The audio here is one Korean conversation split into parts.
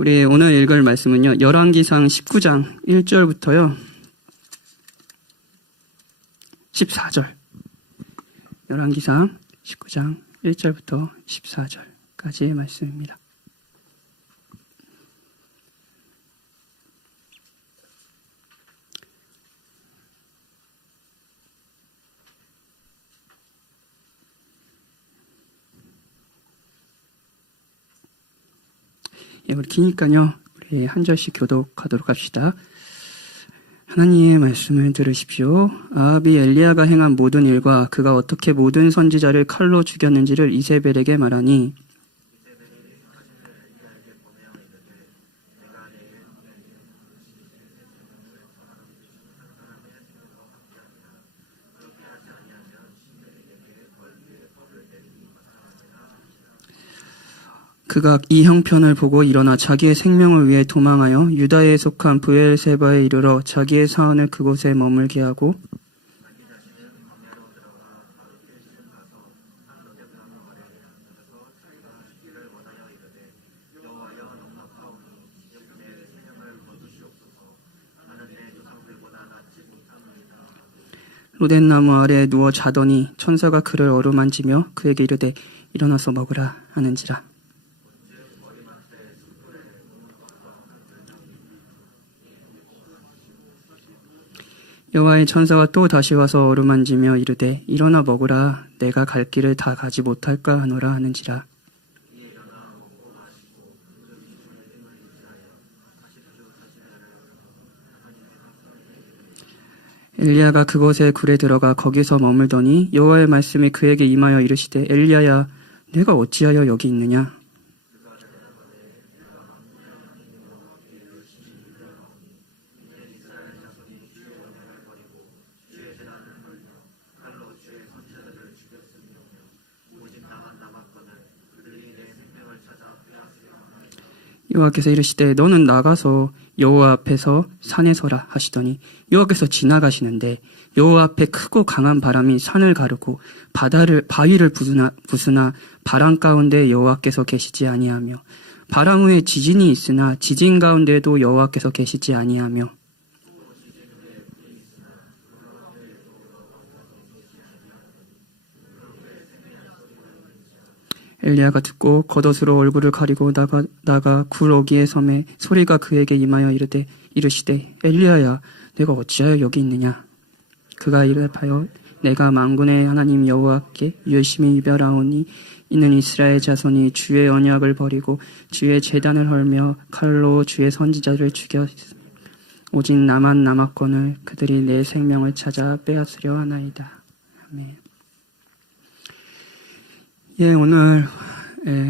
우리 오늘 읽을 말씀은요, 열왕기상 19장 1절부터요, 14절. 열왕기상 19장 1절부터 14절까지의 말씀입니다. 우리 기니까요, 우리 한 절씩 교독하도록 합시다. 하나님의 말씀을 들으십시오. 아합이 엘리야가 행한 모든 일과 그가 어떻게 모든 선지자를 칼로 죽였는지를 이세벨에게 말하니, 그가 이 형편을 보고 일어나 자기의 생명을 위해 도망하여 유다에 속한 브엘세바에 이르러 자기의 사원을 그곳에 머물게 하고, 로덴나무 아래에 누워 자더니 천사가 그를 어루만지며 그에게 이르되 일어나서 먹으라 하는지라. 여호와의 천사가 또 다시 와서 어루만지며 이르되 일어나 먹으라, 내가 갈 길을 다 가지 못할까 하노라 하는지라. 엘리야가 그곳에 굴에 들어가 거기서 머물더니 여호와의 말씀이 그에게 임하여 이르시되 엘리야야, 내가 어찌하여 여기 있느냐? 여호와께서 이르시되 너는 나가서 여호와 앞에서 산에 서라 하시더니 여호와께서 지나가시는데 여호와 앞에 크고 강한 바람이 산을 가르고 바위를 부수나 바람 가운데 여호와께서 계시지 아니하며 바람 후에 지진이 있으나 지진 가운데에도 여호와께서 계시지 아니하며 엘리야가 듣고 겉옷으로 얼굴을 가리고 나가 굴 어귀에 섬에 소리가 그에게 임하여 이르시되 엘리야야, 내가 어찌하여 여기 있느냐? 그가 이르하여 내가 만군의 하나님 여호와께 열심히 이별하오니 이는 이스라엘 자손이 주의 언약을 버리고 주의 제단을 헐며 칼로 주의 선지자를 죽였으며 오직 나만 남았거늘 그들이 내 생명을 찾아 빼앗으려 하나이다. 아멘.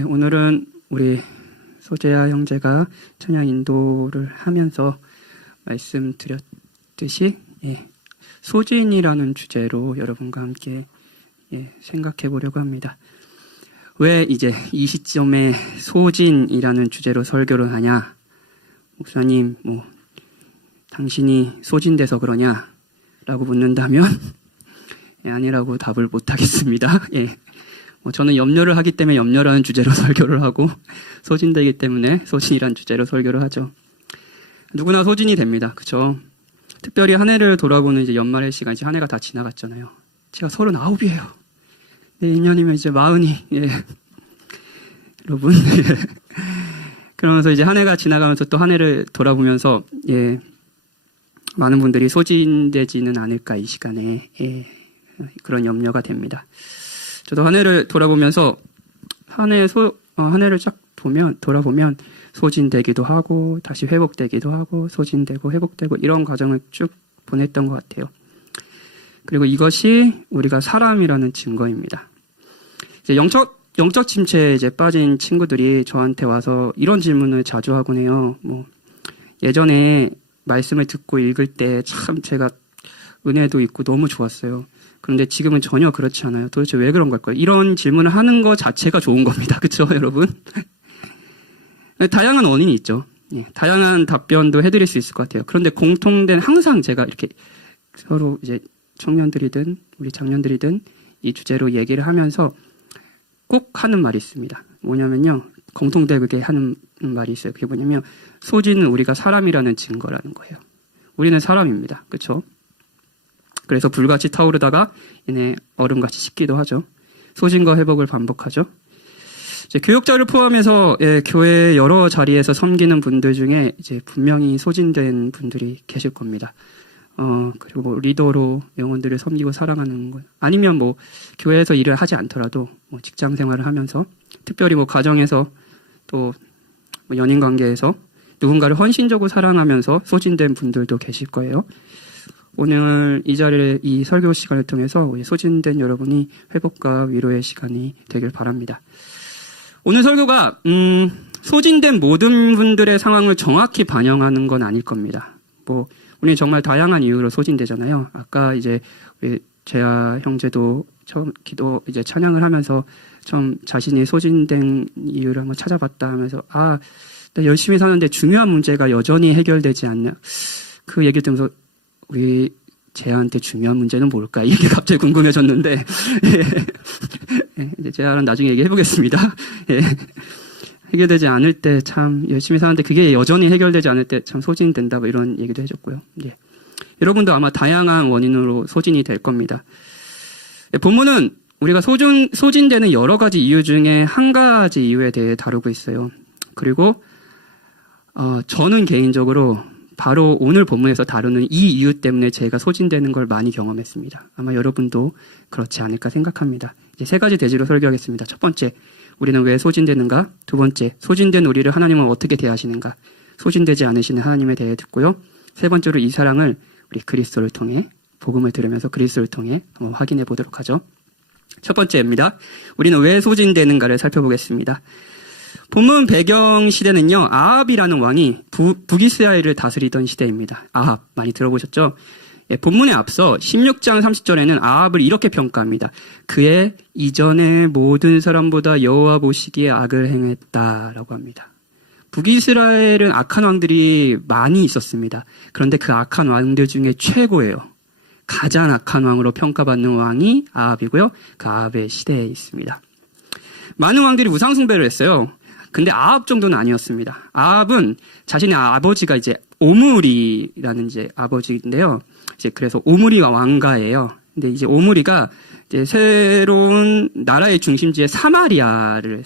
오늘은 우리 소재야 형제가 찬양 인도를 하면서 말씀드렸듯이 소진이라는 주제로 여러분과 함께 생각해 보려고 합니다. 왜 이제 이 시점에 소진이라는 주제로 설교를 하냐? 목사님, 당신이 소진돼서 그러냐? 라고 묻는다면 아니라고 답을 못하겠습니다. 저는 염려를 하기 때문에 염려라는 주제로 설교를 하고 소진되기 때문에 소진이라는 주제로 설교를 하죠. 누구나 소진이 됩니다. 그렇죠? 특별히 한 해를 돌아보는 이제 연말의 시간, 이제 한 해가 다 지나갔잖아요. 제가 39이에요. 내년이면 이제 40이. 여러분. 그러면서 이제 한 해가 지나가면서 또 한 해를 돌아보면서 많은 분들이 소진되지는 않을까 이 시간에 그런 염려가 됩니다. 저도 한 해를 돌아보면서 한 해를 쫙 돌아보면 소진되기도 하고 다시 회복되기도 하고 소진되고 회복되고 이런 과정을 쭉 보냈던 것 같아요. 그리고 이것이 우리가 사람이라는 증거입니다. 이제 영적 침체에 이제 빠진 친구들이 저한테 와서 이런 질문을 자주 하곤 해요. 예전에 말씀을 듣고 읽을 때 참 제가 은혜도 있고 너무 좋았어요. 그런데 지금은 전혀 그렇지 않아요. 도대체 왜 그런 걸까요? 이런 질문을 하는 것 자체가 좋은 겁니다. 그렇죠, 여러분? 다양한 원인이 있죠. 다양한 답변도 해드릴 수 있을 것 같아요. 그런데 항상 제가 이렇게 서로 이제 청년들이든 우리 장년들이든 이 주제로 얘기를 하면서 꼭 하는 말이 있습니다. 뭐냐면요, 공통되게 하는 말이 있어요. 그게 뭐냐면 소진은 우리가 사람이라는 증거라는 거예요. 우리는 사람입니다. 그렇죠? 그래서 불같이 타오르다가 이내 얼음같이 식기도 하죠. 소진과 회복을 반복하죠. 이제 교역자를 포함해서 교회 여러 자리에서 섬기는 분들 중에 이제 분명히 소진된 분들이 계실 겁니다. 그리고 뭐 리더로 영혼들을 섬기고 사랑하는 것, 아니면 뭐 교회에서 일을 하지 않더라도 뭐 직장 생활을 하면서, 특별히 뭐 가정에서 또 뭐 연인 관계에서 누군가를 헌신적으로 사랑하면서 소진된 분들도 계실 거예요. 오늘 이 자리에 이 설교 시간을 통해서 우리 소진된 여러분이 회복과 위로의 시간이 되길 바랍니다. 오늘 설교가 소진된 모든 분들의 상황을 정확히 반영하는 건 아닐 겁니다. 뭐 우리는 정말 다양한 이유로 소진되잖아요. 아까 이제 우리 재하 형제도 처음 기도 이제 찬양을 하면서 처음 자신이 소진된 이유를 한번 찾아봤다 하면서 나 열심히 사는데 중요한 문제가 여전히 해결되지 않냐. 그 얘기 들으면서 우리 재하한테 중요한 문제는 뭘까? 이게 갑자기 궁금해졌는데 이제 재하는 나중에 얘기해보겠습니다. 해결되지 않을 때 참 열심히 사는데 그게 여전히 해결되지 않을 때 참 소진된다, 뭐 이런 얘기도 해줬고요. 여러분도 아마 다양한 원인으로 소진이 될 겁니다. 본문은 우리가 소진되는 여러 가지 이유 중에 한 가지 이유에 대해 다루고 있어요. 그리고 저는 개인적으로 바로 오늘 본문에서 다루는 이 이유 때문에 제가 소진되는 걸 많이 경험했습니다. 아마 여러분도 그렇지 않을까 생각합니다. 이제 세 가지 대지로 설교하겠습니다. 첫 번째, 우리는 왜 소진되는가? 두 번째, 소진된 우리를 하나님은 어떻게 대하시는가? 소진되지 않으시는 하나님에 대해 듣고요. 세 번째로 이 사랑을 우리 그리스도를 통해, 복음을 들으면서 그리스도를 통해 한번 확인해 보도록 하죠. 첫 번째입니다. 우리는 왜 소진되는가를 살펴보겠습니다. 본문 배경 시대는요, 아합이라는 왕이 북이스라엘을 다스리던 시대입니다. 아합, 많이 들어보셨죠? 본문에 앞서 16장 30절에는 아합을 이렇게 평가합니다. 그의 이전의 모든 사람보다 여호와 보시기에 악을 행했다라고 합니다. 북이스라엘은 악한 왕들이 많이 있었습니다. 그런데 그 악한 왕들 중에 최고예요. 가장 악한 왕으로 평가받는 왕이 아합이고요. 그 아합의 시대에 있습니다. 많은 왕들이 우상 숭배를 했어요. 근데 아합 정도는 아니었습니다. 아합은 자신의 아버지가 이제 오므리라는 이제 아버지인데요. 이제 그래서 오므리가 왕가예요. 근데 이제 오므리가 이제 새로운 나라의 중심지에 사마리아라는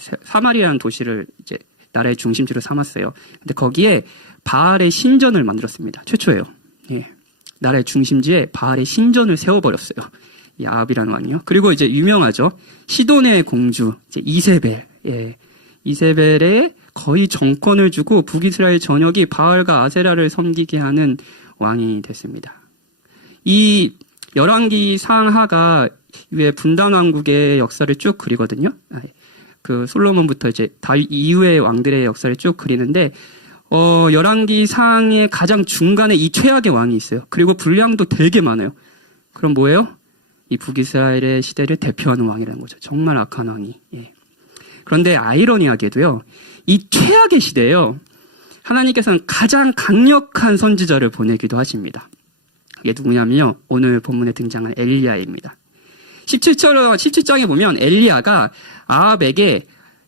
도시를 이제 나라의 중심지로 삼았어요. 근데 거기에 바알의 신전을 만들었습니다. 최초예요. 나라의 중심지에 바알의 신전을 세워버렸어요. 이 아합이라는 왕이요. 그리고 이제 유명하죠. 시돈의 공주 이제 이세벨. 이세벨에 거의 정권을 주고 북이스라엘 전역이 바알과 아세라를 섬기게 하는 왕이 됐습니다. 이 열왕기 상하가 위에 분단 왕국의 역사를 쭉 그리거든요. 그 솔로몬부터 이제 다윗 이후의 왕들의 역사를 쭉 그리는데 열왕기 상의 가장 중간에 이 최악의 왕이 있어요. 그리고 분량도 되게 많아요. 그럼 뭐예요? 이 북이스라엘의 시대를 대표하는 왕이라는 거죠. 정말 악한 왕이. 그런데 아이러니하게도요, 이 최악의 시대에요, 하나님께서는 가장 강력한 선지자를 보내기도 하십니다. 그게 누구냐면요, 오늘 본문에 등장한 엘리야입니다. 17장에 보면 엘리야가 아합에게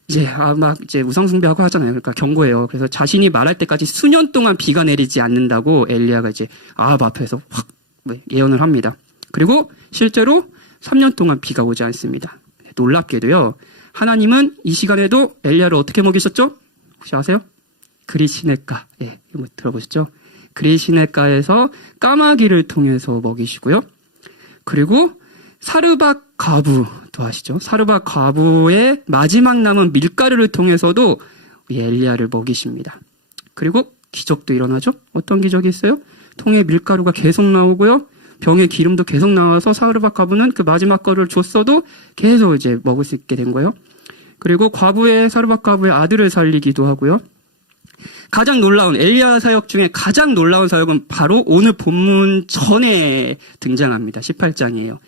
이제 우상숭배하고 하잖아요. 그러니까 경고해요. 그래서 자신이 말할 때까지 수년 동안 비가 내리지 않는다고 엘리야가 이제 아합 앞에서 확 예언을 합니다. 그리고 실제로 3년 동안 비가 오지 않습니다. 놀랍게도요, 하나님은 이 시간에도 엘리야를 어떻게 먹이셨죠? 혹시 아세요? 그리시네가. 이거 들어보셨죠? 그리시네가에서 까마귀를 통해서 먹이시고요. 그리고 사르밧 과부도 아시죠? 사르밧 과부의 마지막 남은 밀가루를 통해서도 엘리야를 먹이십니다. 그리고 기적도 일어나죠? 어떤 기적이 있어요? 통에 밀가루가 계속 나오고요. 병에 기름도 계속 나와서 사르밧 과부는 그 마지막 거를 줬어도 계속 이제 먹을 수 있게 된 거예요. 그리고 사르밧 과부의 아들을 살리기도 하고요. 가장 놀라운 엘리야 사역 중에 가장 놀라운 사역은 바로 오늘 본문 전에 등장합니다. 18장이에요.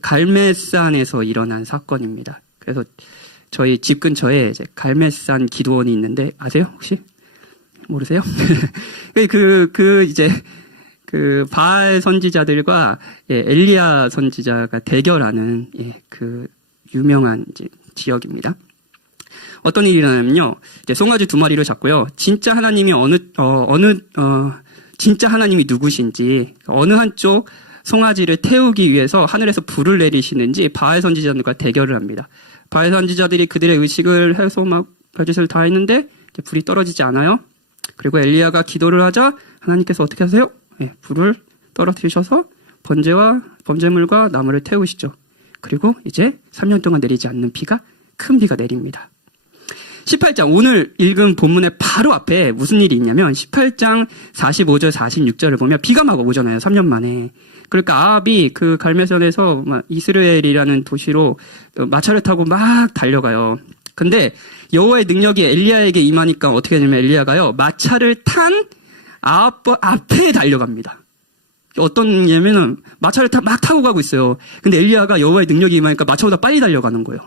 갈멜산에서 일어난 사건입니다. 그래서 저희 집 근처에 이제 갈멜산 기도원이 있는데 아세요? 혹시? 모르세요? 그 바알 선지자들과 엘리야 선지자가 대결하는 그 유명한 이제 지역입니다. 어떤 일이 일어나냐면요. 이제 송아지 2마리를 잡고요. 진짜 하나님이 진짜 하나님이 누구신지, 어느 한쪽 송아지를 태우기 위해서 하늘에서 불을 내리시는지 바알 선지자들과 대결을 합니다. 바알 선지자들이 그들의 의식을 해서 막 별짓을 다 했는데 불이 떨어지지 않아요. 그리고 엘리야가 기도를 하자 하나님께서 어떻게 하세요? 불을 떨어뜨리셔서 번제물과 나무를 태우시죠. 그리고 이제 3년 동안 내리지 않는 비가, 큰 비가 내립니다. 18장, 오늘 읽은 본문의 바로 앞에 무슨 일이 있냐면 18장 45절 46절을 보면 비가 막 오잖아요. 3년 만에. 그러니까 아합이 그 갈멜산에서 이스라엘이라는 도시로 마차를 타고 막 달려가요. 근데 여호와의 능력이 엘리야에게 임하니까 어떻게 되냐면 엘리야가요, 마차를 탄 아합 앞에 달려갑니다. 어떤 일이냐면은 마차를 막 타고 가고 있어요. 근데 엘리야가 여호와의 능력이 임하니까 마차보다 빨리 달려가는 거예요.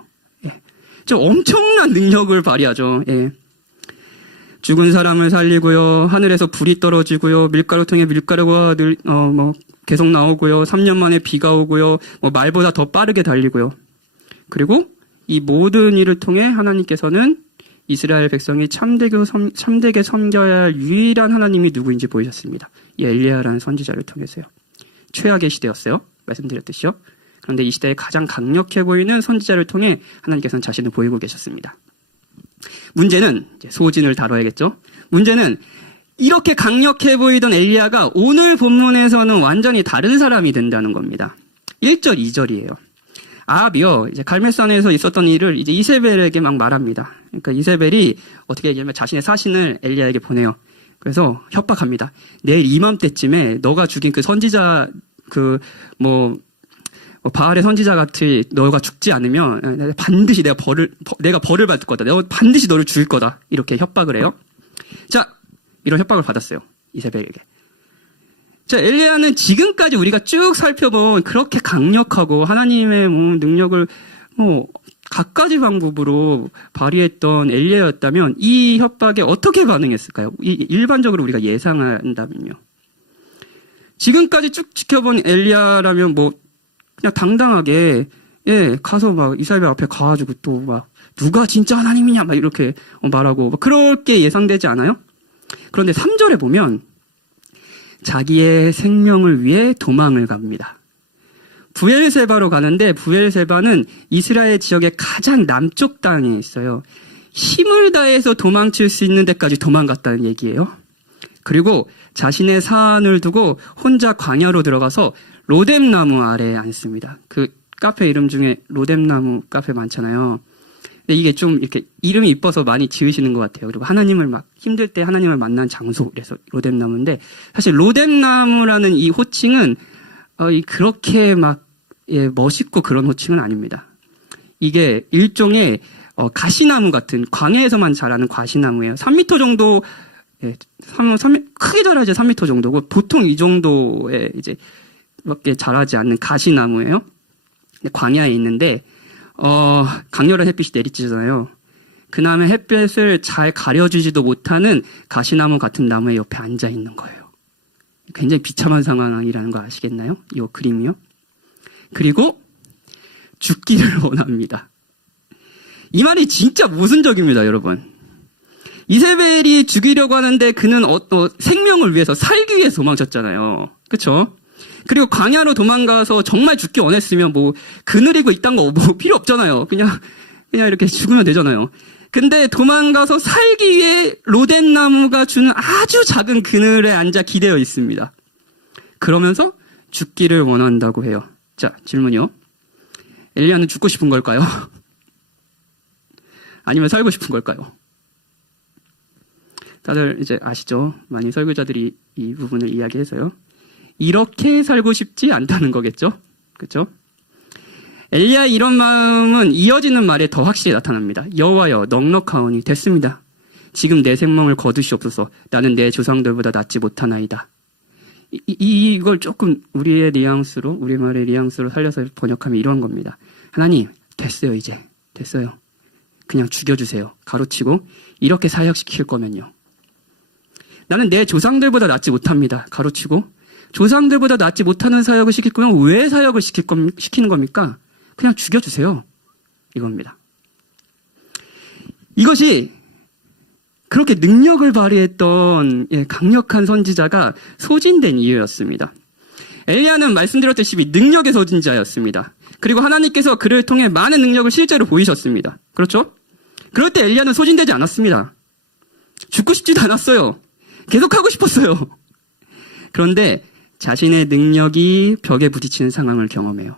좀 엄청난 능력을 발휘하죠. 죽은 사람을 살리고요, 하늘에서 불이 떨어지고요, 밀가루 통에 밀가루가 계속 나오고요, 3년 만에 비가 오고요, 말보다 더 빠르게 달리고요. 그리고 이 모든 일을 통해 하나님께서는 이스라엘 백성이 참되게 섬겨야 할 유일한 하나님이 누구인지 보이셨습니다. 이 엘리야라는 선지자를 통해서요. 최악의 시대였어요. 말씀드렸듯이요. 그런데 이 시대에 가장 강력해 보이는 선지자를 통해 하나님께서는 자신을 보이고 계셨습니다. 문제는, 이제 소진을 다뤄야겠죠. 문제는 이렇게 강력해 보이던 엘리야가 오늘 본문에서는 완전히 다른 사람이 된다는 겁니다. 1절, 2절이에요. 아합이요, 이제 갈멜산에서 있었던 일을 이제 이세벨에게 막 말합니다. 그러니까 이세벨이 어떻게 얘기하면 자신의 사신을 엘리야에게 보내요. 그래서 협박합니다. 내일 이맘때쯤에 너가 죽인 그 선지자, 바알의 선지자 같이 너가 죽지 않으면 반드시 내가 벌을 받을 거다. 내가 반드시 너를 죽일 거다. 이렇게 협박을 해요. 자, 이런 협박을 받았어요. 이세벨에게. 자, 엘리야는 지금까지 우리가 쭉 살펴본 그렇게 강력하고 하나님의 능력을 갖가지 방법으로 발휘했던 엘리야였다면 이 협박에 어떻게 반응했을까요? 일반적으로 우리가 예상한다면요. 지금까지 쭉 지켜본 엘리야라면 그냥 당당하게, 가서 막 이스라엘 앞에 가가지고 또 막 누가 진짜 하나님이냐 막 이렇게 말하고 그렇게 예상되지 않아요? 그런데 3절에 보면 자기의 생명을 위해 도망을 갑니다. 부엘세바로 가는데 부엘세바는 이스라엘 지역의 가장 남쪽 땅에 있어요. 힘을 다해서 도망칠 수 있는 데까지 도망갔다는 얘기예요. 그리고 자신의 사안을 두고 혼자 광야로 들어가서 로뎀나무 아래에 앉습니다. 그 카페 이름 중에 로뎀나무 카페 많잖아요. 근데 이게 좀 이렇게 이름이 이뻐서 많이 지으시는 것 같아요. 그리고 하나님을 막 힘들 때 하나님을 만난 장소, 그래서 로뎀나무인데 사실 로뎀나무라는 이 호칭은 그렇게 막 멋있고 그런 호칭은 아닙니다. 이게 일종의 가시나무 같은 광야에서만 자라는 가시나무예요. 3m 정도, 크게 자라지 3m 정도고 보통 이 정도의 이제 밖에 자라지 않는 가시나무예요. 광야에 있는데 강렬한 햇빛이 내리쬐잖아요. 그 다음에 햇빛을 잘 가려주지도 못하는 가시나무 같은 나무의 옆에 앉아 있는 거예요. 굉장히 비참한 상황이라는 거 아시겠나요? 이 그림이요. 그리고 죽기를 원합니다. 이 말이 진짜 모순적입니다, 여러분. 이세벨이 죽이려고 하는데 그는 생명을 위해서 살기 위해서 도망쳤잖아요. 그렇죠? 그리고 광야로 도망가서 정말 죽기 원했으면 그늘이고 이딴 거 필요 없잖아요. 그냥 이렇게 죽으면 되잖아요. 근데 도망가서 살기 위해 로뎀나무가 주는 아주 작은 그늘에 앉아 기대어 있습니다. 그러면서 죽기를 원한다고 해요. 자, 질문이요. 엘리야는 죽고 싶은 걸까요? 아니면 살고 싶은 걸까요? 다들 이제 아시죠? 많이 설교자들이 이 부분을 이야기해서요. 이렇게 살고 싶지 않다는 거겠죠? 그렇죠? 엘리야의 이런 마음은 이어지는 말에 더 확실히 나타납니다. 여호와여 넉넉하오니 됐습니다. 지금 내 생명을 거두시옵소서. 나는 내 조상들보다 낫지 못하나이다. 이걸 조금 우리말의 뉘앙스로 살려서 번역하면 이런 겁니다. 하나님, 됐어요, 이제. 됐어요. 그냥 죽여주세요. 가로치고, 이렇게 사역시킬 거면요. 나는 내 조상들보다 낫지 못합니다. 가로치고, 조상들보다 낫지 못하는 사역을 시킬 거면 왜 사역을 시키는 겁니까? 그냥 죽여주세요. 이겁니다. 이것이 그렇게 능력을 발휘했던 강력한 선지자가 소진된 이유였습니다. 엘리야는 말씀드렸듯이 능력의 소진자였습니다. 그리고 하나님께서 그를 통해 많은 능력을 실제로 보이셨습니다. 그렇죠? 그럴 때 엘리야는 소진되지 않았습니다. 죽고 싶지도 않았어요. 계속 하고 싶었어요. 그런데 자신의 능력이 벽에 부딪히는 상황을 경험해요.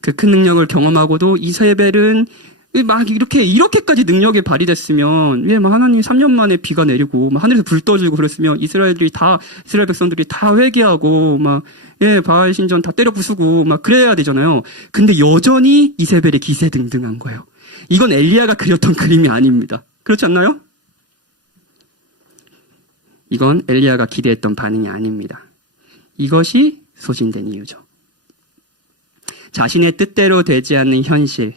그 큰 능력을 경험하고도 이세벨은 막 이렇게까지 능력이 발휘됐으면, 막 하나님 3년 만에 비가 내리고, 막 하늘에서 불 떠주고 그랬으면 이스라엘 백성들이 다 회개하고, 바알 신전 다 때려 부수고, 막 그래야 되잖아요. 근데 여전히 이세벨이 기세등등한 거예요. 이건 엘리야가 그렸던 그림이 아닙니다. 그렇지 않나요? 이건 엘리야가 기대했던 반응이 아닙니다. 이것이 소진된 이유죠. 자신의 뜻대로 되지 않는 현실,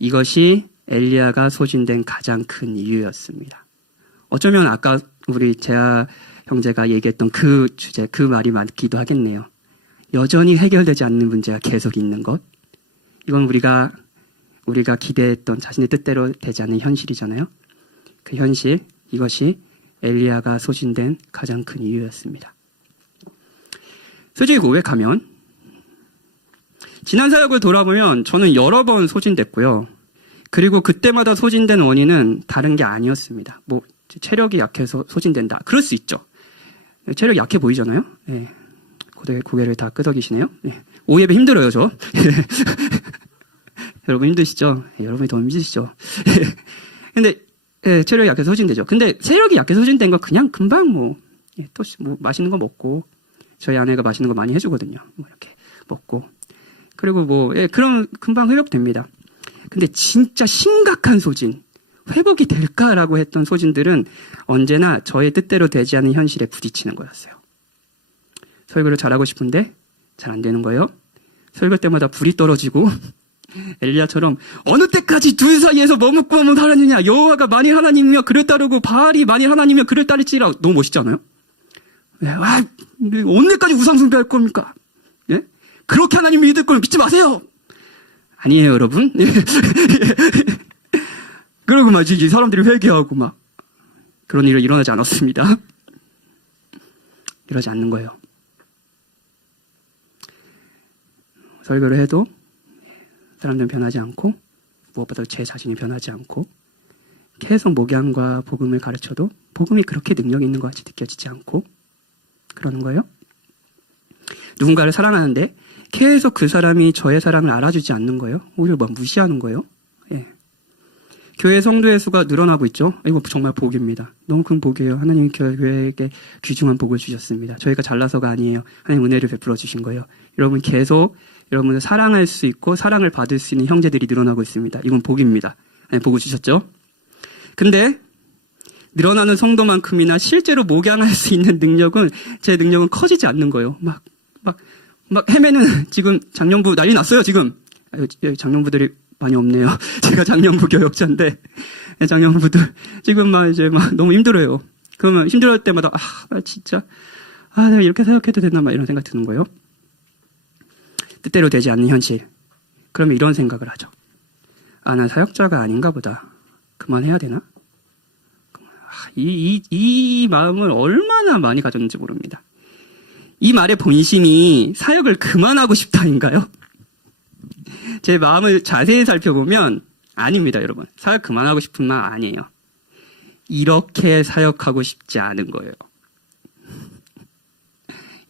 이것이 엘리야가 소진된 가장 큰 이유였습니다. 어쩌면 아까 우리 재하 형제가 얘기했던 그 주제, 그 말이 맞기도 하겠네요. 여전히 해결되지 않는 문제가 계속 있는 것. 이건 우리가 기대했던 자신의 뜻대로 되지 않는 현실이잖아요. 그 현실, 이것이 엘리야가 소진된 가장 큰 이유였습니다. 솔직히 고백하면 지난 사역을 돌아보면 저는 여러 번 소진됐고요. 그리고 그때마다 소진된 원인은 다른 게 아니었습니다. 체력이 약해서 소진된다. 그럴 수 있죠. 체력이 약해 보이잖아요. 네. 고개를 다 끄덕이시네요. 네. 오예배 힘들어요, 저. 여러분 힘드시죠? 네, 여러분이 더 힘드시죠? 근데 체력이 약해서 소진되죠. 근데 체력이 약해서 소진된 거 그냥 금방 맛있는 거 먹고, 저희 아내가 맛있는 거 많이 해주거든요. 이렇게 먹고. 그리고 그럼 금방 회복됩니다. 근데 진짜 심각한 소진, 회복이 될까라고 했던 소진들은 언제나 저의 뜻대로 되지 않는 현실에 부딪히는 거였어요. 설교를 잘하고 싶은데 잘 안 되는 거예요. 설교 때마다 불이 떨어지고 엘리야처럼 어느 때까지 둘 사이에서 머뭇고 살았느냐, 여호와가 만일 하나님이며 그를 따르고 바알이 만일 하나님이며 그를 따를지라. 너무 멋있지 않아요? 어느 때까지 우상 숭배할 겁니까? 예? 그렇게 하나님 믿을 거면 믿지 마세요. 아니에요, 여러분. 그러고 이 사람들이 회개하고 그런 일이 일어나지 않았습니다. 이러지 않는 거예요. 설교를 해도 사람들은 변하지 않고, 무엇보다 제 자신이 변하지 않고, 계속 목양과 복음을 가르쳐도 복음이 그렇게 능력이 있는 것 같이 느껴지지 않고 그러는 거예요. 누군가를 사랑하는데 계속 그 사람이 저의 사랑을 알아주지 않는 거예요. 오히려 무시하는 거예요. 예. 교회 성도의 수가 늘어나고 있죠. 이거 정말 복입니다. 너무 큰 복이에요. 하나님 교회에게 귀중한 복을 주셨습니다. 저희가 잘나서가 아니에요. 하나님 은혜를 베풀어 주신 거예요. 여러분 계속 여러분을 사랑할 수 있고 사랑을 받을 수 있는 형제들이 늘어나고 있습니다. 이건 복입니다. 복을 주셨죠. 근데 늘어나는 성도만큼이나 실제로 목양할 수 있는 능력은, 제 능력은 커지지 않는 거예요. 막 헤매는, 지금 장년부 난리 났어요, 지금. 장년부들이 많이 없네요. 제가 장년부 교역자인데, 장년부들 지금 너무 힘들어요. 그러면 힘들어할 때마다, 내가 이렇게 사역해도 되나, 이런 생각 드는 거예요. 뜻대로 되지 않는 현실. 그러면 이런 생각을 하죠. 난 사역자가 아닌가 보다. 그만해야 되나? 이 마음을 얼마나 많이 가졌는지 모릅니다. 이 말의 본심이 사역을 그만하고 싶다인가요? 제 마음을 자세히 살펴보면 아닙니다, 여러분. 사역 그만하고 싶은 말 아니에요. 이렇게 사역하고 싶지 않은 거예요.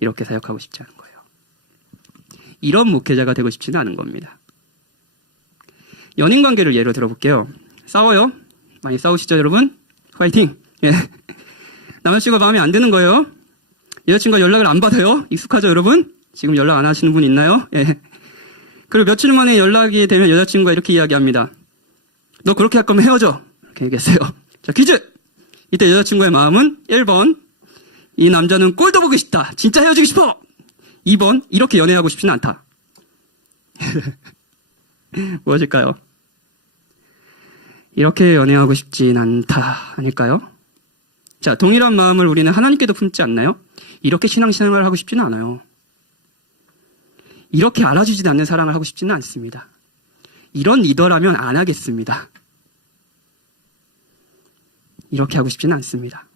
이렇게 사역하고 싶지 않은 거예요. 이런 목회자가 되고 싶지는 않은 겁니다. 연인 관계를 예로 들어볼게요. 싸워요? 많이 싸우시죠, 여러분? 화이팅! 예. 남자친구가 마음에 안 드는 거예요. 여자친구가 연락을 안 받아요. 익숙하죠, 여러분? 지금 연락 안 하시는 분 있나요? 예. 그리고 며칠 만에 연락이 되면 여자친구가 이렇게 이야기합니다. 너 그렇게 할 거면 헤어져. 이렇게 얘기했어요. 자, 퀴즈! 이때 여자친구의 마음은 1번, 이 남자는 꼴도 보기 싫다. 진짜 헤어지고 싶어! 2번, 이렇게 연애하고 싶지는 않다. 무엇일까요? 이렇게 연애하고 싶진 않다. 아닐까요? 자, 동일한 마음을 우리는 하나님께도 품지 않나요? 이렇게 신앙생활을 하고 싶지는 않아요. 이렇게 알아주지 않는 사랑을 하고 싶지는 않습니다. 이런 리더라면 안 하겠습니다. 이렇게 하고 싶지는 않습니다.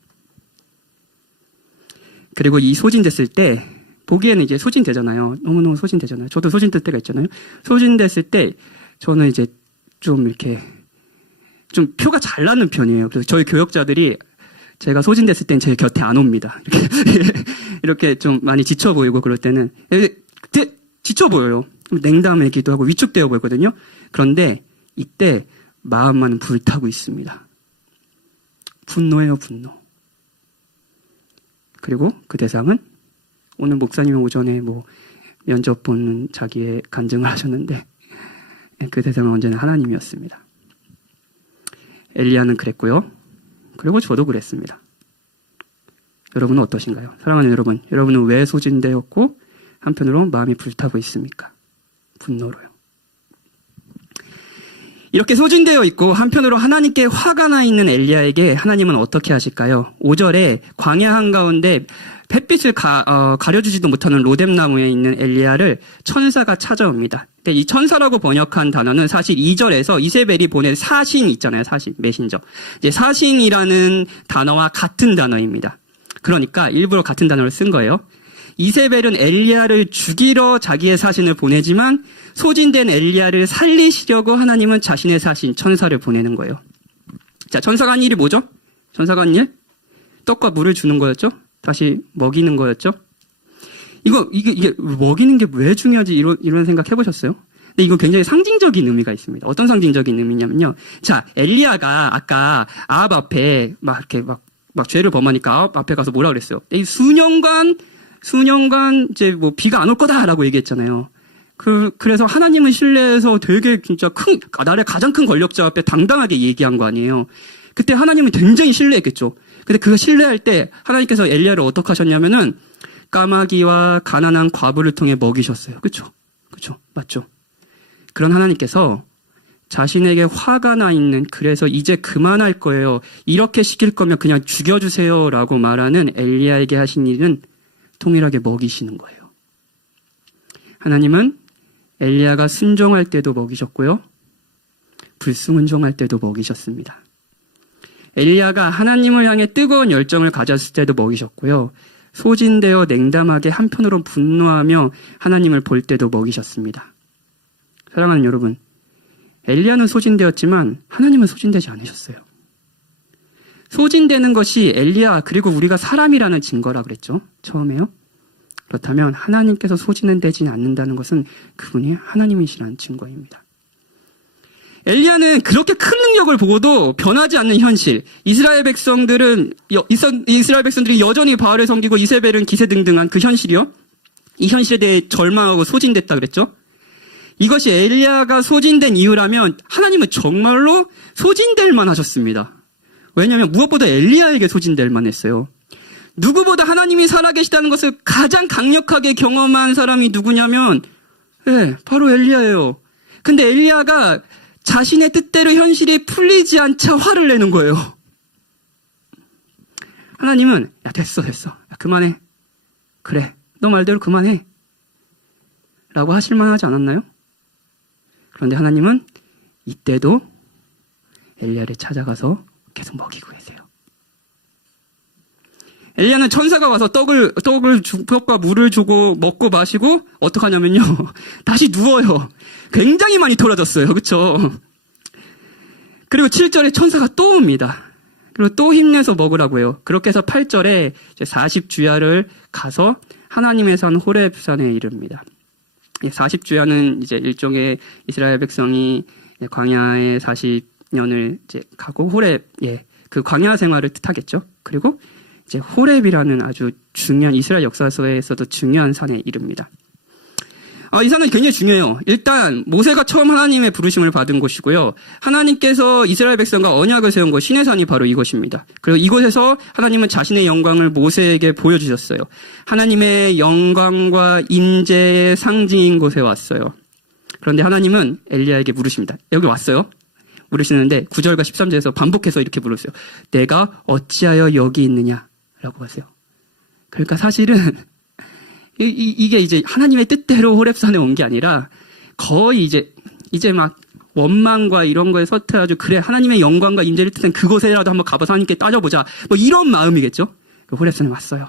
그리고 이 소진됐을 때 보기에는 이제 소진되잖아요. 너무너무 소진되잖아요. 저도 소진될 때가 있잖아요. 소진됐을 때 저는 이제 좀 이렇게 좀 표가 잘 나는 편이에요. 그래서 저희 교역자들이 제가 소진됐을 땐 제 곁에 안 옵니다. 이렇게 좀 많이 지쳐 보이고 그럴 때는 지쳐 보여요. 냉담해기도 하고 위축되어 보이거든요. 그런데 이때 마음만 불타고 있습니다. 분노예요, 분노. 그리고 그 대상은 오늘 목사님이 오전에 면접 보는 자기의 간증을 하셨는데 그 대상은 언제나 하나님이었습니다. 엘리야는 그랬고요. 그리고 저도 그랬습니다. 여러분은 어떠신가요? 사랑하는 여러분, 여러분은 왜 소진되었고 한편으로 마음이 불타고 있습니까? 분노로요. 이렇게 소진되어 있고 한편으로 하나님께 화가 나 있는 엘리야에게 하나님은 어떻게 하실까요? 5절에 광야 한가운데 햇빛을 가려주지도 못하는 로뎀나무에 있는 엘리야를 천사가 찾아옵니다. 근데 이 천사라고 번역한 단어는 사실 2절에서 이세벨이 보낸 사신 있잖아요. 사신, 메신저. 이제 사신이라는 단어와 같은 단어입니다. 그러니까 일부러 같은 단어를 쓴 거예요. 이세벨은 엘리야를 죽이러 자기의 사신을 보내지만 소진된 엘리야를 살리시려고 하나님은 자신의 사신 천사를 보내는 거예요. 자, 천사가 한 일이 뭐죠? 천사가 한 일? 떡과 물을 주는 거였죠? 다시 먹이는 거였죠? 이게 먹이는 게 왜 중요하지? 이런 생각 해보셨어요? 근데 이거 굉장히 상징적인 의미가 있습니다. 어떤 상징적인 의미냐면요. 자, 엘리야가 아까 아합 앞에 이렇게 죄를 범하니까 아합 앞에 가서 뭐라 그랬어요? 이 수년간 이제 비가 안 올 거다라고 얘기했잖아요. 그래서 하나님을 신뢰해서 되게 진짜 나라의 가장 큰 권력자 앞에 당당하게 얘기한 거 아니에요. 그때 하나님은 굉장히 신뢰했겠죠. 근데 그거 신뢰할 때 하나님께서 엘리야를 어떻게 하셨냐면은 까마귀와 가난한 과부를 통해 먹이셨어요. 그쵸? 맞죠? 그런 하나님께서 자신에게 화가 나 있는, 그래서 이제 그만할 거예요, 이렇게 시킬 거면 그냥 죽여주세요 라고 말하는 엘리야에게 하신 일은 동일하게 먹이시는 거예요. 하나님은 엘리야가 순종할 때도 먹이셨고요, 불순종할 때도 먹이셨습니다. 엘리야가 하나님을 향해 뜨거운 열정을 가졌을 때도 먹이셨고요, 소진되어 냉담하게 한편으로 분노하며 하나님을 볼 때도 먹이셨습니다. 사랑하는 여러분, 엘리야는 소진되었지만 하나님은 소진되지 않으셨어요. 소진되는 것이 엘리야 그리고 우리가 사람이라는 증거라 그랬죠, 처음에요. 그렇다면 하나님께서 소진은 되지 않는다는 것은 그분이 하나님이시라는 증거입니다. 엘리야는 그렇게 큰 능력을 보고도 변하지 않는 현실, 이스라엘 백성들이 여전히 바알을 섬기고 이세벨은 기세등등한 그 현실이요, 이 현실에 대해 절망하고 소진됐다 그랬죠. 이것이 엘리야가 소진된 이유라면 하나님은 정말로 소진될 만하셨습니다. 왜냐하면 무엇보다 엘리야에게 소진될 만했어요. 누구보다 하나님이 살아계시다는 것을 가장 강력하게 경험한 사람이 누구냐면 바로 엘리야예요. 근데 엘리야가 자신의 뜻대로 현실이 풀리지 않자 화를 내는 거예요. 하나님은 야 됐어 야 그만해, 그래 너 말대로 그만해 라고 하실 만하지 않았나요? 그런데 하나님은 이때도 엘리야를 찾아가서 계속 먹이고 계세요. 엘리야는 천사가 와서 떡과 물을 주고 먹고 마시고 어떡하냐면요, 다시 누워요. 굉장히 많이 돌아졌어요. 그렇죠? 그리고 7절에 천사가 또 옵니다. 그리고 또 힘내서 먹으라고 해요. 그렇게 해서 8절에 40주야를 가서 하나님의 산 호렙산에 이릅니다. 40주야는 이제 일종의 이스라엘 백성이 광야에 40년을 이제 가고 호렙, 그 광야 생활을 뜻하겠죠. 그리고 이제 호렙이라는 아주 중요한 이스라엘 역사서에서도 중요한 산에 이릅니다. 이 산은 굉장히 중요해요. 일단 모세가 처음 하나님의 부르심을 받은 곳이고요, 하나님께서 이스라엘 백성과 언약을 세운 곳 시내산이 바로 이곳입니다. 그리고 이곳에서 하나님은 자신의 영광을 모세에게 보여주셨어요. 하나님의 영광과 임재의 상징인 곳에 왔어요. 그런데 하나님은 엘리야에게 물으십니다. 여기 왔어요. 물으시는데 9절과 13절에서 반복해서 이렇게 물으세요. 내가 어찌하여 여기 있느냐 라고 하세요. 그러니까 사실은 이게 이제 하나님의 뜻대로 호렙산에 온 게 아니라 거의 이제 막 원망과 이런 거에 서투야죠. 그래, 하나님의 영광과 임재를 뜻한 그곳에라도 한번 가봐서 하나님께 따져보자. 뭐 이런 마음이겠죠. 호렙산에 왔어요.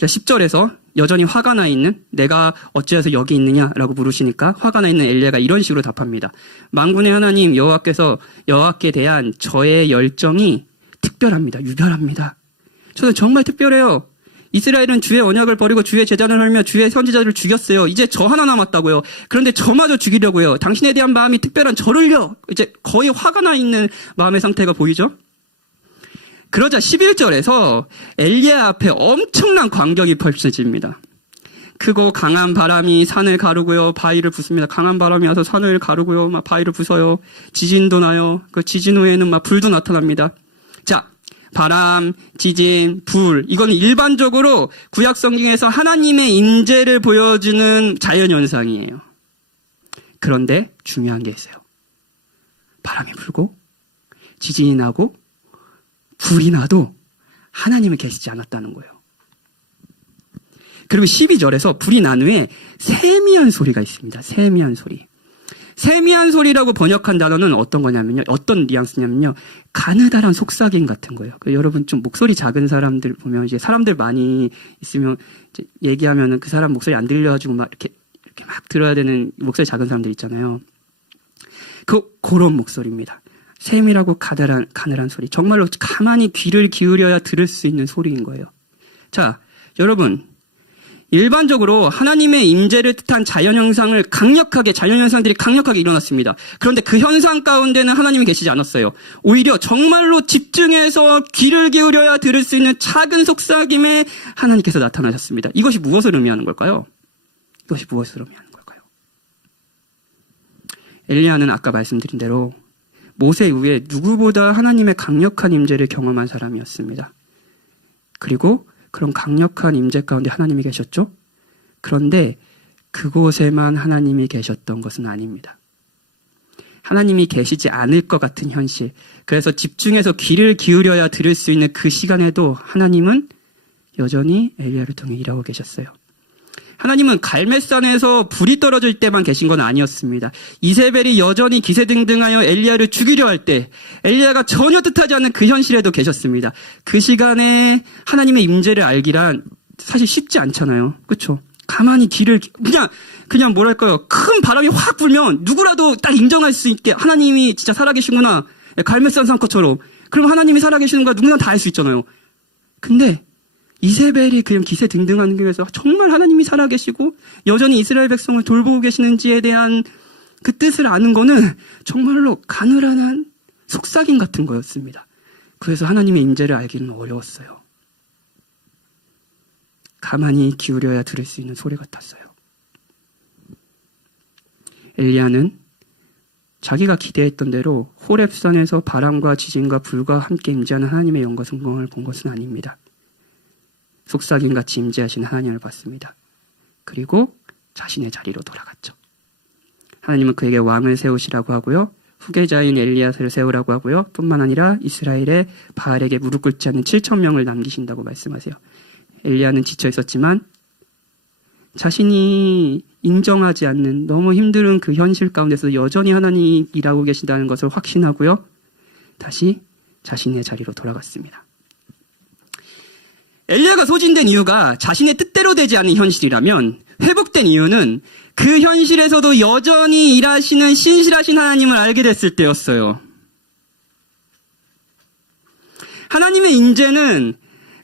10절에서 여전히 화가 나 있는 내가 어찌해서 여기 있느냐라고 물으시니까 화가 나 있는 엘리야가 이런 식으로 답합니다. 만군의 하나님 여호와께 대한 저의 열정이 특별합니다. 유별합니다. 저는 정말 특별해요. 이스라엘은 주의 언약을 버리고 주의 제단을 헐며 주의 선지자들을 죽였어요. 이제 저 하나 남았다고요. 그런데 저마저 죽이려고요. 당신에 대한 마음이 특별한 저를요. 이제 거의 화가 나 있는 마음의 상태가 보이죠? 그러자 11절에서 엘리야 앞에 엄청난 광경이 펼쳐집니다. 크고 강한 바람이 산을 가르고요. 바위를 부숩니다. 강한 바람이 와서 산을 가르고요. 막 바위를 부숴요. 지진도 나요. 그 지진 후에는 막 불도 나타납니다. 자, 바람, 지진, 불, 이건 일반적으로 구약 성경에서 하나님의 임재를 보여주는 자연현상이에요. 그런데 중요한 게 있어요. 바람이 불고 지진이 나고 불이 나도 하나님은 계시지 않았다는 거예요. 그리고 12절에서 불이 난 후에 세미한 소리가 있습니다. 세미한 소리. 세미한 소리라고 번역한 단어는 어떤 거냐면요. 어떤 뉘앙스냐면요. 가느다란 속삭임 같은 거예요. 여러분 좀 목소리 작은 사람들 보면 이제 사람들 많이 있으면 이제 얘기하면은 그 사람 목소리 안 들려가지고 막 이렇게 막 들어야 되는 목소리 작은 사람들 있잖아요. 그런 목소리입니다. 세밀하고 가늘한 소리. 정말로 가만히 귀를 기울여야 들을 수 있는 소리인 거예요. 자, 여러분. 일반적으로 하나님의 임재를 뜻한 자연현상들이 강력하게 일어났습니다. 그런데 그 현상 가운데는 하나님이 계시지 않았어요. 오히려 정말로 집중해서 귀를 기울여야 들을 수 있는 작은 속삭임에 하나님께서 나타나셨습니다. 이것이 무엇을 의미하는 걸까요? 엘리야는 아까 말씀드린 대로 모세 이후에 누구보다 하나님의 강력한 임재를 경험한 사람이었습니다. 그리고 그런 강력한 임재 가운데 하나님이 계셨죠? 그런데 그곳에만 하나님이 계셨던 것은 아닙니다. 하나님이 계시지 않을 것 같은 현실. 그래서 집중해서 귀를 기울여야 들을 수 있는 그 시간에도 하나님은 여전히 엘리야를 통해 일하고 계셨어요. 하나님은 갈멜산에서 불이 떨어질 때만 계신 건 아니었습니다. 이세벨이 여전히 기세등등하여 엘리야를 죽이려 할 때 엘리야가 전혀 뜻하지 않는 그 현실에도 계셨습니다. 그 시간에 하나님의 임재를 알기란 사실 쉽지 않잖아요. 그렇죠? 가만히 귀를 그냥 뭐랄까요? 큰 바람이 확 불면 누구라도 딱 인정할 수 있게 하나님이 진짜 살아계시구나. 갈멜산 산커처럼. 그럼 하나님이 살아계시는 거 누구나 다 알 수 있잖아요. 근데 이세벨이 그냥 기세등등하는 길에서 정말 하나님이 살아계시고 여전히 이스라엘 백성을 돌보고 계시는지에 대한 그 뜻을 아는 거는 정말로 가느다란 속삭임 같은 거였습니다. 그래서 하나님의 임재를 알기는 어려웠어요. 가만히 기울여야 들을 수 있는 소리 같았어요. 엘리야는 자기가 기대했던 대로 호렙산에서 바람과 지진과 불과 함께 임재하는 하나님의 영과 성공을 본 것은 아닙니다. 속삭임같이 임재하시는 하나님을 봤습니다. 그리고 자신의 자리로 돌아갔죠. 하나님은 그에게 왕을 세우시라고 하고요. 후계자인 엘리야를 세우라고 하고요. 뿐만 아니라 이스라엘의 바알에게 무릎 꿇지 않는 7,000명을 남기신다고 말씀하세요. 엘리야는 지쳐 있었지만 자신이 인정하지 않는 너무 힘든 그 현실 가운데서 여전히 하나님이 일하고 계신다는 것을 확신하고요. 다시 자신의 자리로 돌아갔습니다. 엘리야가 소진된 이유가 자신의 뜻대로 되지 않은 현실이라면 회복된 이유는 그 현실에서도 여전히 일하시는 신실하신 하나님을 알게 됐을 때였어요. 하나님의 임재는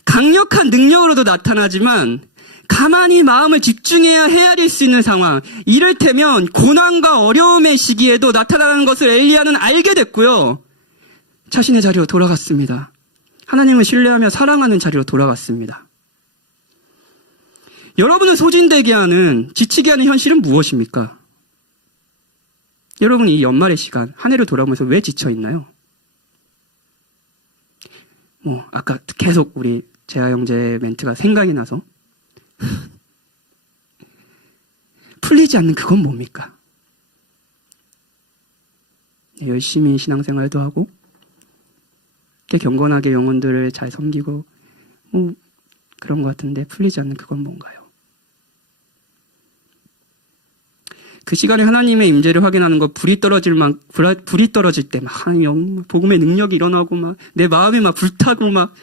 강력한 능력으로도 나타나지만 가만히 마음을 집중해야 헤아릴 수 있는 상황, 이를테면 고난과 어려움의 시기에도 나타나는 것을 엘리야는 알게 됐고요. 자신의 자리로 돌아갔습니다. 하나님을 신뢰하며 사랑하는 자리로 돌아갔습니다. 여러분을 소진되게 하는, 지치게 하는 현실은 무엇입니까? 여러분 이 연말의 시간, 한 해를 돌아보면서 왜 지쳐 있나요? 아까 계속 우리 재하 형제 멘트가 생각이 나서 풀리지 않는 그건 뭡니까? 열심히 신앙생활도 하고 경건하게 영혼들을 잘 섬기고 그런 것 같은데 풀리지 않는 그건 뭔가요? 그 시간에 하나님의 임재를 확인하는 거 불이 떨어질 때 막 복음의 능력이 일어나고 막 내 마음이 막 불타고 막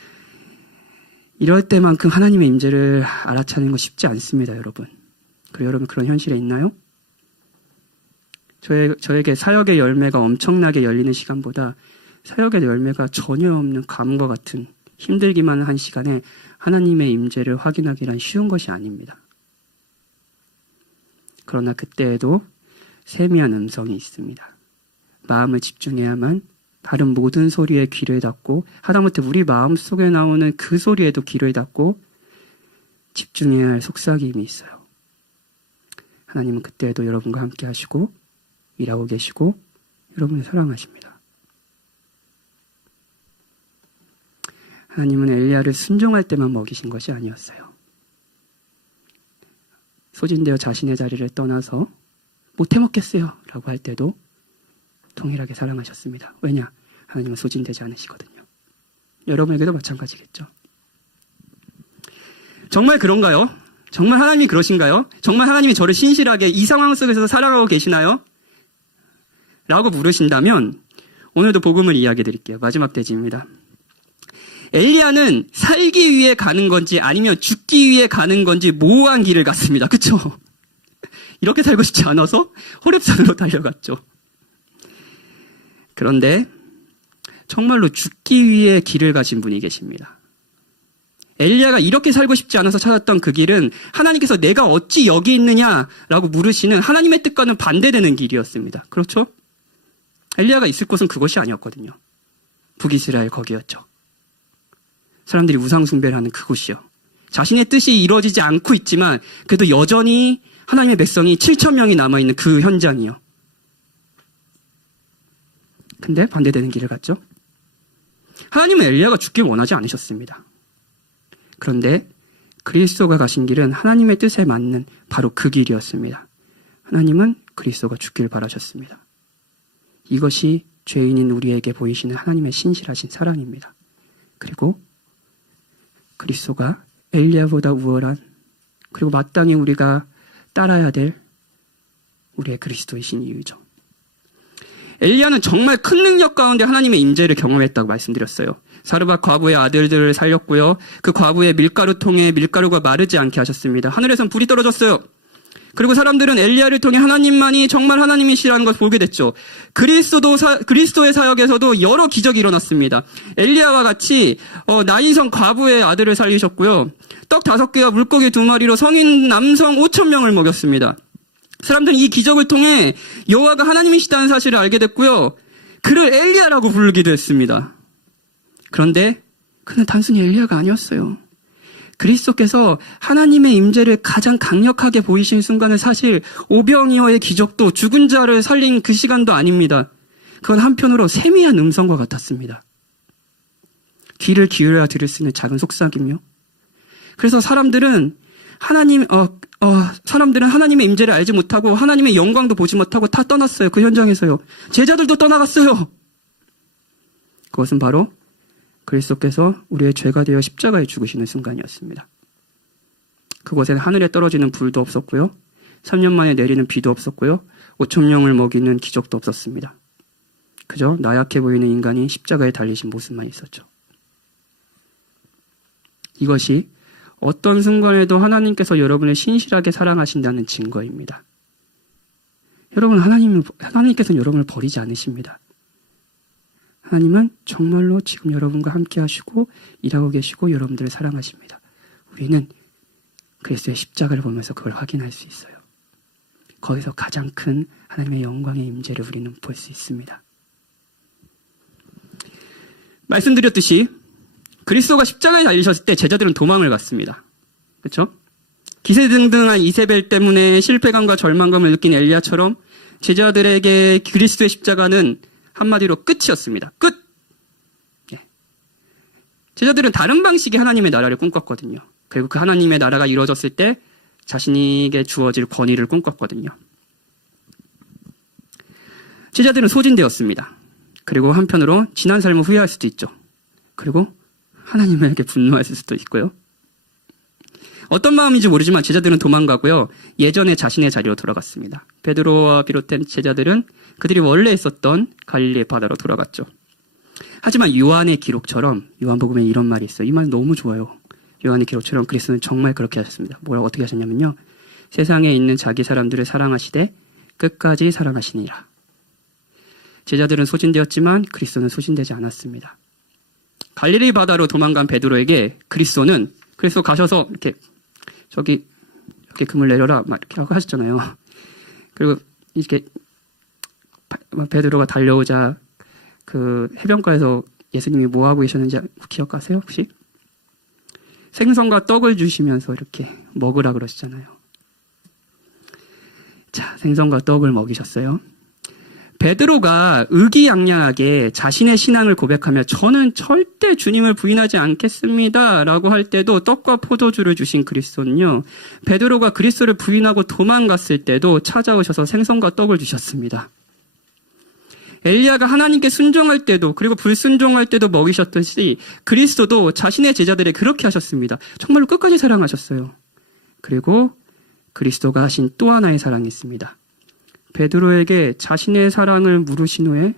이럴 때만큼 하나님의 임재를 알아차리는 거 쉽지 않습니다, 여러분. 그리고 여러분 그런 현실에 있나요? 저에게 사역의 열매가 엄청나게 열리는 시간보다 사역의 열매가 전혀 없는 감과 같은 힘들기만 한 시간에 하나님의 임재를 확인하기란 쉬운 것이 아닙니다. 그러나 그때에도 세미한 음성이 있습니다. 마음을 집중해야만 다른 모든 소리에 귀를 닫고 하다못해 우리 마음속에 나오는 그 소리에도 귀를 닫고 집중해야 할 속삭임이 있어요. 하나님은 그때에도 여러분과 함께 하시고 일하고 계시고 여러분을 사랑하십니다. 하나님은 엘리야를 순종할 때만 먹이신 것이 아니었어요. 소진되어 자신의 자리를 떠나서 못해 먹겠어요 라고 할 때도 동일하게 사랑하셨습니다. 왜냐? 하나님은 소진되지 않으시거든요. 여러분에게도 마찬가지겠죠. 정말 그런가요? 정말 하나님이 그러신가요? 정말 하나님이 저를 신실하게 이 상황 속에서 사랑하고 계시나요? 라고 물으신다면 오늘도 복음을 이야기해 드릴게요. 마지막 대지입니다. 엘리야는 살기 위해 가는 건지 아니면 죽기 위해 가는 건지 모호한 길을 갔습니다. 그쵸? 이렇게 살고 싶지 않아서 호렙산으로 달려갔죠. 그런데 정말로 죽기 위해 길을 가신 분이 계십니다. 엘리야가 이렇게 살고 싶지 않아서 찾았던 그 길은 하나님께서 내가 어찌 여기 있느냐라고 물으시는 하나님의 뜻과는 반대되는 길이었습니다. 그렇죠? 엘리야가 있을 곳은 그것이 아니었거든요. 북이스라엘 거기였죠. 사람들이 우상 숭배를 하는 그곳이요. 자신의 뜻이 이루어지지 않고 있지만 그래도 여전히 하나님의 백성이 7,000명이 남아있는 그 현장이요. 근데 반대되는 길을 갔죠. 하나님은 엘리야가 죽길 원하지 않으셨습니다. 그런데 그리스도가 가신 길은 하나님의 뜻에 맞는 바로 그 길이었습니다. 하나님은 그리스도가 죽길 바라셨습니다. 이것이 죄인인 우리에게 보이시는 하나님의 신실하신 사랑입니다. 그리고 그리스도가 엘리야보다 우월한 그리고 마땅히 우리가 따라야 될 우리의 그리스도이신 이유죠. 엘리야는 정말 큰 능력 가운데 하나님의 임재를 경험했다고 말씀드렸어요. 사르밧 과부의 아들들을 살렸고요. 그 과부의 밀가루 통에 밀가루가 마르지 않게 하셨습니다. 하늘에선 불이 떨어졌어요. 그리고 사람들은 엘리야를 통해 하나님만이 정말 하나님이시라는 것을 보게 됐죠. 그리스도의 사역에서도 여러 기적이 일어났습니다. 엘리야와 같이 나인성 과부의 아들을 살리셨고요. 떡 5개와 물고기 2마리로 성인 남성 5,000명을 먹였습니다. 사람들은 이 기적을 통해 여호와가 하나님이시다는 사실을 알게 됐고요. 그를 엘리야라고 부르기도 했습니다. 그런데 그는 단순히 엘리야가 아니었어요. 그리스도께서 하나님의 임재를 가장 강력하게 보이신 순간은 사실 오병이어의 기적도 죽은 자를 살린 그 시간도 아닙니다. 그건 한편으로 세미한 음성과 같았습니다. 귀를 기울여야 들을 수 있는 작은 속삭임요. 그래서 사람들은 하나님의 임재를 알지 못하고 하나님의 영광도 보지 못하고 다 떠났어요. 그 현장에서요. 제자들도 떠나갔어요. 그것은 바로 그리스도께서 우리의 죄가 되어 십자가에 죽으시는 순간이었습니다. 그곳에는 하늘에 떨어지는 불도 없었고요. 3년 만에 내리는 비도 없었고요. 5,000명을 먹이는 기적도 없었습니다. 그저 나약해 보이는 인간이 십자가에 달리신 모습만 있었죠. 이것이 어떤 순간에도 하나님께서 여러분을 신실하게 사랑하신다는 증거입니다. 여러분, 하나님께서는 여러분을 버리지 않으십니다. 하나님은 정말로 지금 여러분과 함께 하시고 일하고 계시고 여러분들을 사랑하십니다. 우리는 그리스도의 십자가를 보면서 그걸 확인할 수 있어요. 거기서 가장 큰 하나님의 영광의 임재를 우리는 볼 수 있습니다. 말씀드렸듯이 그리스도가 십자가에 달리셨을 때 제자들은 도망을 갔습니다. 그렇죠? 기세등등한 이세벨 때문에 실패감과 절망감을 느낀 엘리야처럼 제자들에게 그리스도의 십자가는 한마디로 끝이었습니다. 끝! 예. 제자들은 다른 방식의 하나님의 나라를 꿈꿨거든요. 그리고 그 하나님의 나라가 이루어졌을 때 자신에게 주어질 권위를 꿈꿨거든요. 제자들은 소진되었습니다. 그리고 한편으로 지난 삶을 후회할 수도 있죠. 그리고 하나님에게 분노할 수도 있고요. 어떤 마음인지 모르지만 제자들은 도망가고요. 예전에 자신의 자리로 돌아갔습니다. 베드로와 비롯된 제자들은 그들이 원래 있었던 갈릴리 바다로 돌아갔죠. 하지만 요한의 기록처럼 요한복음에 이런 말이 있어요. 이 말 너무 좋아요. 요한의 기록처럼 그리스도는 정말 그렇게 하셨습니다. 뭐라고 어떻게 하셨냐면요. 세상에 있는 자기 사람들을 사랑하시되 끝까지 사랑하시니라. 제자들은 소진되었지만 그리스도는 소진되지 않았습니다. 갈릴리 바다로 도망간 베드로에게 그리스도 가셔서 이렇게 저기 이렇게 금을 내려라 막 이렇게 하고 하셨잖아요. 그리고 이렇게 베드로가 달려오자 그 해변가에서 예수님이 뭐 하고 계셨는지 기억하세요 혹시? 생선과 떡을 주시면서 이렇게 먹으라 그러시잖아요. 자, 생선과 떡을 먹이셨어요. 베드로가 의기양양하게 자신의 신앙을 고백하며 저는 절대 주님을 부인하지 않겠습니다 라고 할 때도 떡과 포도주를 주신 그리스도는요. 베드로가 그리스도를 부인하고 도망갔을 때도 찾아오셔서 생선과 떡을 주셨습니다. 엘리야가 하나님께 순종할 때도 그리고 불순종할 때도 먹이셨듯이 그리스도도 자신의 제자들에게 그렇게 하셨습니다. 정말로 끝까지 사랑하셨어요. 그리고 그리스도가 하신 또 하나의 사랑이 있습니다. 베드로에게 자신의 사랑을 물으신 후에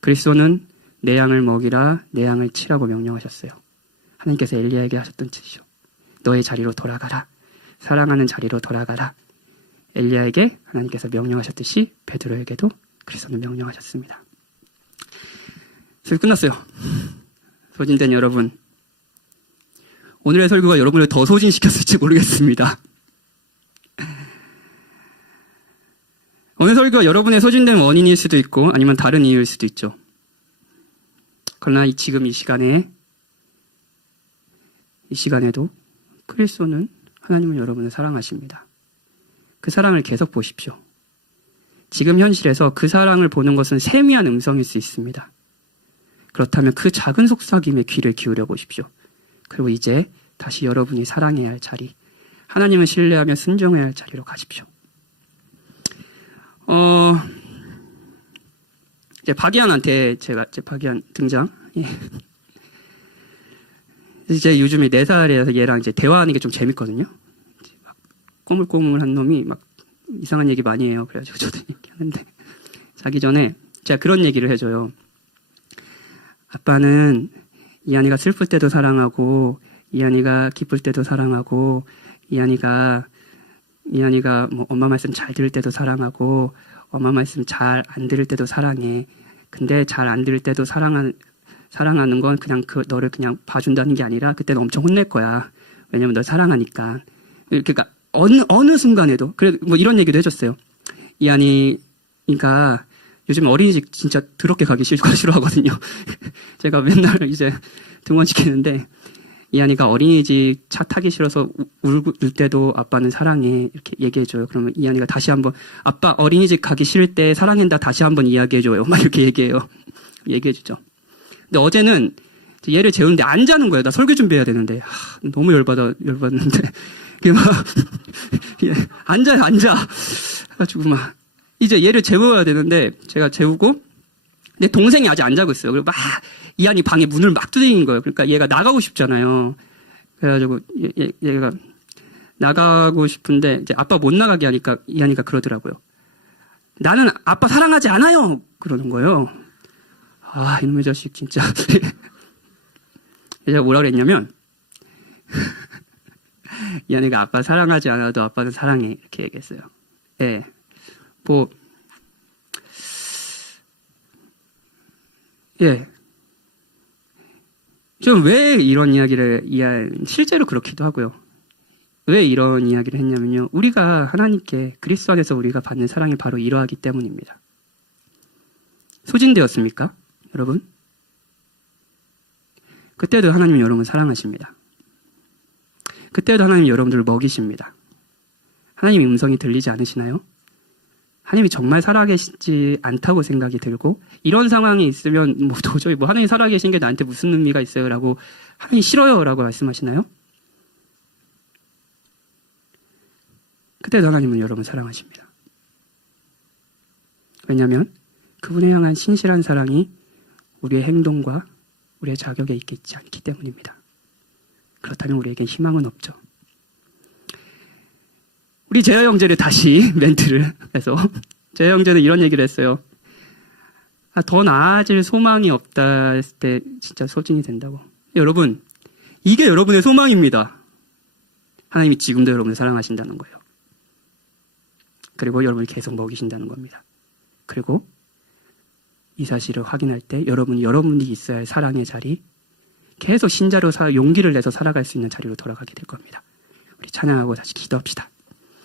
그리스도는 내 양을 먹이라 내 양을 치라고 명령하셨어요. 하나님께서 엘리야에게 하셨던 뜻이죠. 너의 자리로 돌아가라. 사랑하는 자리로 돌아가라. 엘리야에게 하나님께서 명령하셨듯이 베드로에게도 그리스도는 명령하셨습니다. 그래서 끝났어요. 소진된 여러분. 오늘의 설교가 여러분을 더 소진시켰을지 모르겠습니다. 오늘 설교가 여러분의 소진된 원인일 수도 있고 아니면 다른 이유일 수도 있죠. 그러나 지금 이 시간에도 그리스도는 하나님은 여러분을 사랑하십니다. 그 사랑을 계속 보십시오. 지금 현실에서 그 사랑을 보는 것은 세미한 음성일 수 있습니다. 그렇다면 그 작은 속삭임에 귀를 기울여 보십시오. 그리고 이제 다시 여러분이 사랑해야 할 자리, 하나님을 신뢰하며 순종해야 할 자리로 가십시오. 이제 박이한한테 제가 박이한 등장. 예. 이제 요즘에 4살이라서 얘랑 이제 대화하는 게 좀 재밌거든요. 막 꼬물꼬물한 놈이 막 이상한 얘기 많이 해요. 그래가지고 저도 얘기하는데 자기 전에 제가 그런 얘기를 해줘요. 아빠는 이한이가 슬플 때도 사랑하고 이한이가 기쁠 때도 사랑하고 이한이가 뭐 엄마 말씀 잘 들을 때도 사랑하고 엄마 말씀 잘 안 들을 때도 사랑해. 근데 잘 안 들을 때도 사랑하는 건 그냥 너를 그냥 봐준다는 게 아니라 그때는 엄청 혼낼 거야. 왜냐면 널 사랑하니까. 그러니까 어느 순간에도 그래 뭐 이런 얘기도 해줬어요. 이한이가 요즘 어린이집 진짜 더럽게 가기 싫어하거든요. 제가 맨날 이제 등원시키는데 이한이가 어린이집 차 타기 싫어서 울 때도 아빠는 사랑해 이렇게 얘기해줘요. 그러면 이한이가 다시 한번 아빠 어린이집 가기 싫을 때 사랑한다 다시 한번 이야기해줘요. 막 이렇게 얘기해주죠. 근데 어제는 얘를 재우는데 안 자는 거예요. 나 설교 준비해야 되는데 너무 열받는데 막 앉아 가지고 막 이제 얘를 재워야 되는데 제가 재우고 내 동생이 아직 안 자고 있어요. 그리고 막 이한이 방에 문을 막 두드리는 거예요. 그러니까 얘가 나가고 싶잖아요. 그래가지고 얘가 나가고 싶은데 이제 아빠 못 나가게 하니까 이한이가 그러더라고요. 나는 아빠 사랑하지 않아요. 그러는 거예요. 아 이놈의 자식 진짜. 제가 뭐라 그랬냐면 이한이가 아빠 사랑하지 않아도 아빠는 사랑해 이렇게 얘기했어요. 예, 뭐 예. 좀 왜 이런 이야기를 실제로 그렇기도 하고요. 왜 이런 이야기를 했냐면요. 우리가 하나님께 그리스도 안에서 우리가 받는 사랑이 바로 이러하기 때문입니다. 소진되었습니까? 여러분? 그때도 하나님은 여러분 사랑하십니다. 그때도 하나님은 여러분들을 먹이십니다. 하나님의 음성이 들리지 않으시나요? 하나님이 정말 살아계시지 않다고 생각이 들고 이런 상황이 있으면 뭐 도저히 뭐 하나님 살아계신 게 나한테 무슨 의미가 있어요? 라고 하나님 싫어요 라고 말씀하시나요? 그때도 하나님은 여러분 사랑하십니다. 왜냐하면 그분에 향한 신실한 사랑이 우리의 행동과 우리의 자격에 있지 않기 때문입니다. 그렇다면 우리에게 희망은 없죠. 우리 재하 형제를 다시 멘트를 해서 재하 형제는 이런 얘기를 했어요. 더 나아질 소망이 없다 했을 때 진짜 소진이 된다고. 여러분, 이게 여러분의 소망입니다. 하나님이 지금도 여러분을 사랑하신다는 거예요. 그리고 여러분을 계속 먹이신다는 겁니다. 그리고 이 사실을 확인할 때 여러분이 있어야 할 사랑의 자리, 계속 신자로 용기를 내서 살아갈 수 있는 자리로 돌아가게 될 겁니다. 우리 찬양하고 다시 기도합시다.